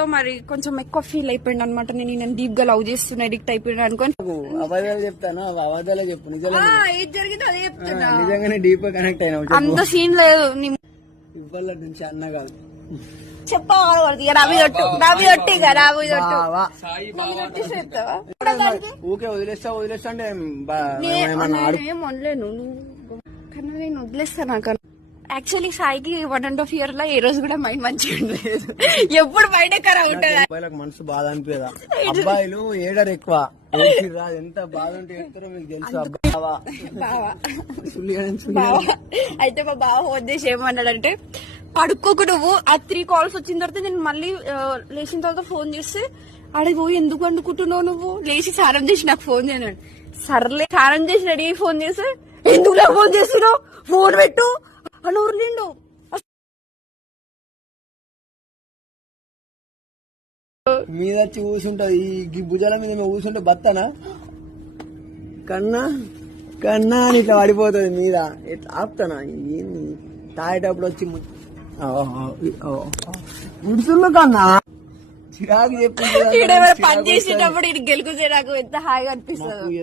ఏంటో మరి కొంచెం ఎక్కువ ఫీల్ అయిపోయింది అనమాట. నేను డీప్ గా లవ్ చేస్తున్నా, ఎడిక్ట్ అయిపోయినా అనుకోని. అబద్ధాలు చెప్తాను, అబద్ధాలే చెప్పు. నిజంగా ఏది జరిగిందో అదే చెప్తున్నా. నిజంగానే డీప్ గా కనెక్ట్ అయినా. అంత సీన్ లేదు. ఇవ్వాల నుంచి అన్న కాదు ఊకే వదిలేస్తా అంటే ఏమనలేను కన్నా, నేను వదిలేస్తా. నాకు యాక్చువల్లీ సాయికి 1.5 years లో ఏ రోజు కూడా మైండ్ మంచిగా ఉండలేదు. ఎప్పుడు మైండ్ ఖరాబ్ ఉంటుంది. అబ్బాయిలకు మనసు బాధ అనిపేదా? అబ్బాయిలు ఏడర్ ఎక్కువ. ఎంత బాధ ఉంటే చెప్తారో మీకు తెలుసు. బావా అయితే మా బావ ఫోన్ చేసి ఏమన్నాడంటే, పడుకోకు నువ్వు. ఆ 3 calls వచ్చిన తర్వాత నేను మళ్ళీ లేచిన తర్వాత ఫోన్ చేస్తే, అడిగి ఎందుకు అనుకుంటున్నావు నువ్వు, లేచి స్నానం చేసి నాకు ఫోన్ చేయను. సర్లే స్నానం చేసి రెడీ అయ్యి ఫోన్ చేస్తే, ఎందుకులా ఫోన్ చేసినావు, ఫోన్ పెట్టు అని ఊర్లిండు. మీద వచ్చి కూర్చుంటది, ఈ భుజాల మీద కూర్చుంటే బత్తనా కన్నా కన్నా అని ఇట్లా పడిపోతుంది మీద. ఇట్లా ఆపుతానా ఏంది? తాగేటప్పుడు వచ్చి ముడుసుల్లో కన్నా చిరాకు చెప్పి పని చేసేటప్పుడు ఇది గెలుకు నాకు ఎంత హాయిగా అనిపిస్తుంది.